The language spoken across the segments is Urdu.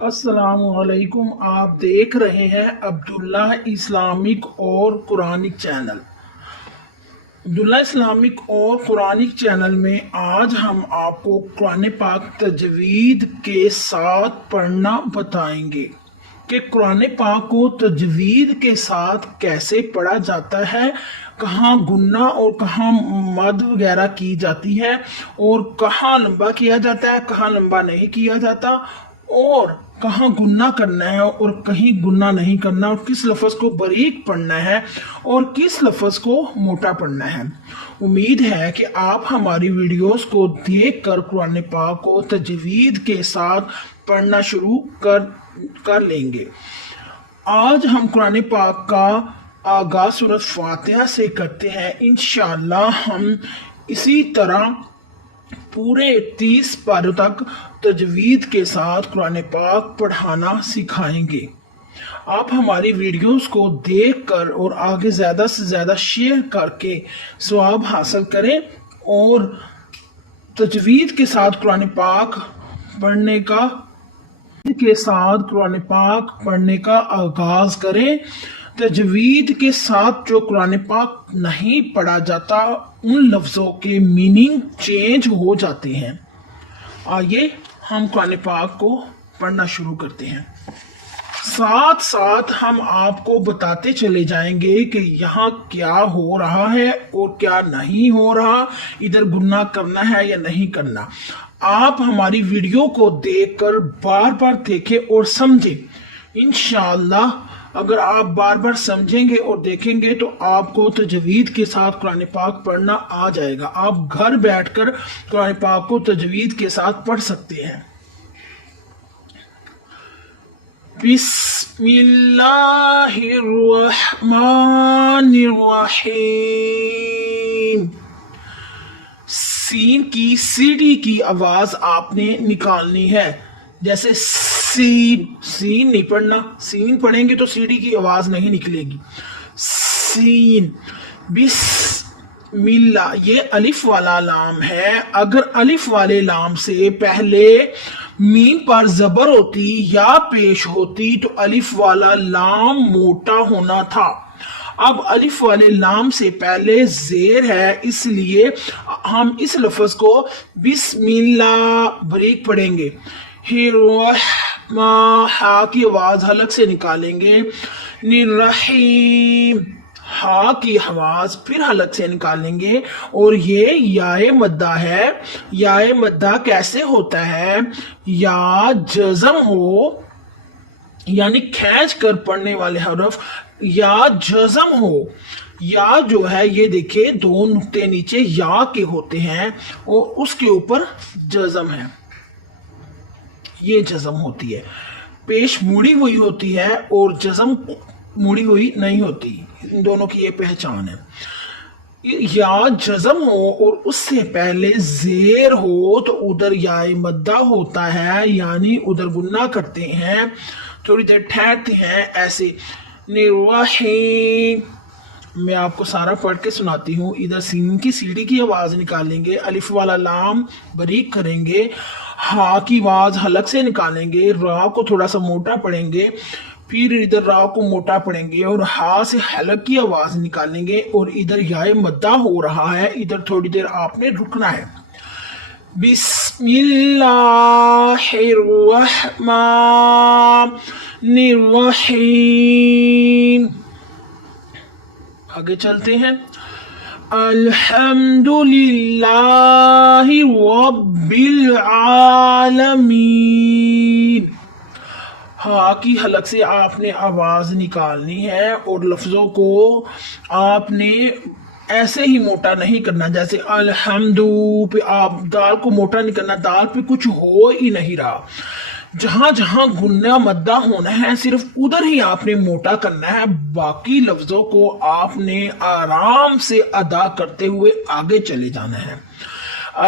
السلام علیکم، آپ دیکھ رہے ہیں عبداللہ اسلامک اور قرآنک چینل۔ عبداللہ اسلامک اور قرآنک چینل میں آج ہم آپ کو قرآن پاک تجوید کے ساتھ پڑھنا بتائیں گے کہ قرآن پاک کو تجوید کے ساتھ کیسے پڑھا جاتا ہے، کہاں گننا اور کہاں مد وغیرہ کی جاتی ہے، اور کہاں لمبا کیا جاتا ہے، کہاں لمبا نہیں کیا جاتا، اور کہاں گننا کرنا ہے اور کہیں گننا نہیں کرنا، اور کس لفظ کو باریک پڑھنا ہے اور کس لفظ کو موٹا پڑھنا ہے۔ امید ہے کہ آپ ہماری ویڈیوز کو دیکھ کر قرآن پاک کو تجوید کے ساتھ پڑھنا شروع کر لیں گے۔ آج ہم قرآن پاک کا آغاز سورۃ فاتحہ سے کرتے ہیں۔ انشاءاللہ ہم اسی طرح پورے 30 پاروں تک تجوید کے ساتھ قرآن پاک پڑھانا سکھائیں گے۔ آپ ہماری ویڈیوز کو دیکھ کر اور آگے زیادہ سے زیادہ شیئر کر کے ثواب حاصل کریں اور تجوید کے ساتھ قرآن پاک پڑھنے کا آغاز کریں۔ تجوید کے ساتھ جو قرآن پاک نہیں پڑھا جاتا ان لفظوں کے میننگ چینج ہو جاتے ہیں۔ آئیے ہم قرآن پاک کو پڑھنا شروع کرتے ہیں۔ ساتھ ساتھ ہم آپ کو بتاتے چلے جائیں گے کہ یہاں کیا ہو رہا ہے اور کیا نہیں ہو رہا، ادھر گننا کرنا ہے یا نہیں کرنا۔ آپ ہماری ویڈیو کو دیکھ کر بار بار دیکھیں اور سمجھیں۔ انشاءاللہ اگر آپ بار بار سمجھیں گے اور دیکھیں گے تو آپ کو تجوید کے ساتھ قرآن پاک پڑھنا آ جائے گا۔ آپ گھر بیٹھ کر قرآن پاک کو تجوید کے ساتھ پڑھ سکتے ہیں۔ بسم اللہ الرحمن الرحیم۔ سین کی سیڑھی کی آواز آپ نے نکالنی ہے، جیسے سین نہیں پڑھنا، سین پڑھیں گے تو سیڑھی کی آواز نہیں نکلے گی۔ سین، بسم اللہ، یہ الف والا لام ہے۔ اگر الف والے لام سے پہلے میم پر زبر ہوتی یا پیش ہوتی تو الف والا لام موٹا ہونا تھا۔ اب الف والے لام سے پہلے زیر ہے، اس لیے ہم اس لفظ کو بسم اللہ باریک پڑھیں گے۔ ہا کی آواز حلق سے نکالیں گے۔ الرحیم، ہا کی آواز پھر حلق سے نکالیں گے، اور یہ یائے مدہ ہے۔ یائے مدہ کیسے ہوتا ہے؟ یا جزم ہو، یعنی کھینچ کر پڑھنے والے حرف، یا جزم ہو، یا جو ہے یہ دیکھیں دو نقطے نیچے یا کے ہوتے ہیں اور اس کے اوپر جزم ہے، یہ جزم ہوتی ہے۔ پیش مڑی ہوئی ہوتی ہے اور جزم مڑی ہوئی نہیں ہوتی، ان دونوں کی یہ پہچان ہے۔ یا جزم ہو اور اس سے پہلے زیر ہو تو ادھر یا مدہ ہوتا ہے، یعنی ادھر گننا کرتے ہیں، تھوڑی دیر ٹھہرتے ہیں ایسے۔ الرحیم، میں آپ کو سارا پڑھ کے سناتی ہوں۔ ادھر سین کی سیڑھی کی آواز نکالیں گے، الف والا لام باریک کریں گے، ہا کی آواز حلق سے نکالیں گے، را کو تھوڑا سا موٹا پڑھیں گے، پھر ادھر را کو موٹا پڑھیں گے اور ہا سے حلق کی آواز نکالیں گے، اور ادھر یا مدہ ہو رہا ہے، ادھر تھوڑی دیر آپ نے رکنا ہے۔ بسم اللہ الرحمن الرحیم، آگے چلتے ہیں۔ الحمدللہ رب العالمین، ہا کی حلق سے آپ نے آواز نکالنی ہے اور لفظوں کو آپ نے ایسے ہی موٹا نہیں کرنا، جیسے الحمدو پہ آپ دال کو موٹا نہیں کرنا، دال پہ کچھ ہو ہی نہیں رہا۔ جہاں جہاں گننا مدہ ہونا ہے صرف ادھر ہی آپ نے موٹا کرنا ہے، باقی لفظوں کو آپ نے آرام سے ادا کرتے ہوئے آگے چلے جانا ہے۔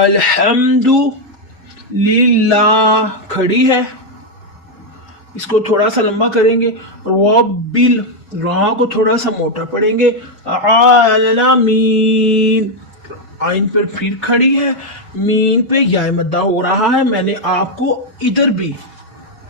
الحمدللہ کھڑی ہے، اس کو تھوڑا سا لمبا کریں گے، ربل، راہ کو تھوڑا سا موٹا پڑھیں گے، عالمین، آئین پر پھر کھڑی ہے، مین پہ یا مدہ ہو رہا ہے۔ میں نے آپ کو ادھر بھی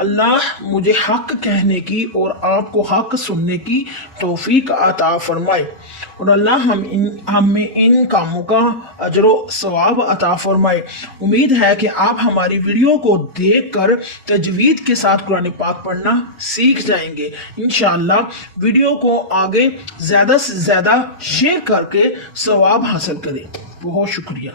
اللہ مجھے حق کہنے کی اور آپ کو حق سننے کی توفیق عطا فرمائے، اور اللہ ہمیں ان کاموں کا اجر و ثواب عطا فرمائے۔ امید ہے کہ آپ ہماری ویڈیو کو دیکھ کر تجوید کے ساتھ قرآن پاک پڑھنا سیکھ جائیں گے۔ انشاءاللہ ویڈیو کو آگے زیادہ سے زیادہ شیئر کر کے ثواب حاصل کریں۔ بہت شکریہ۔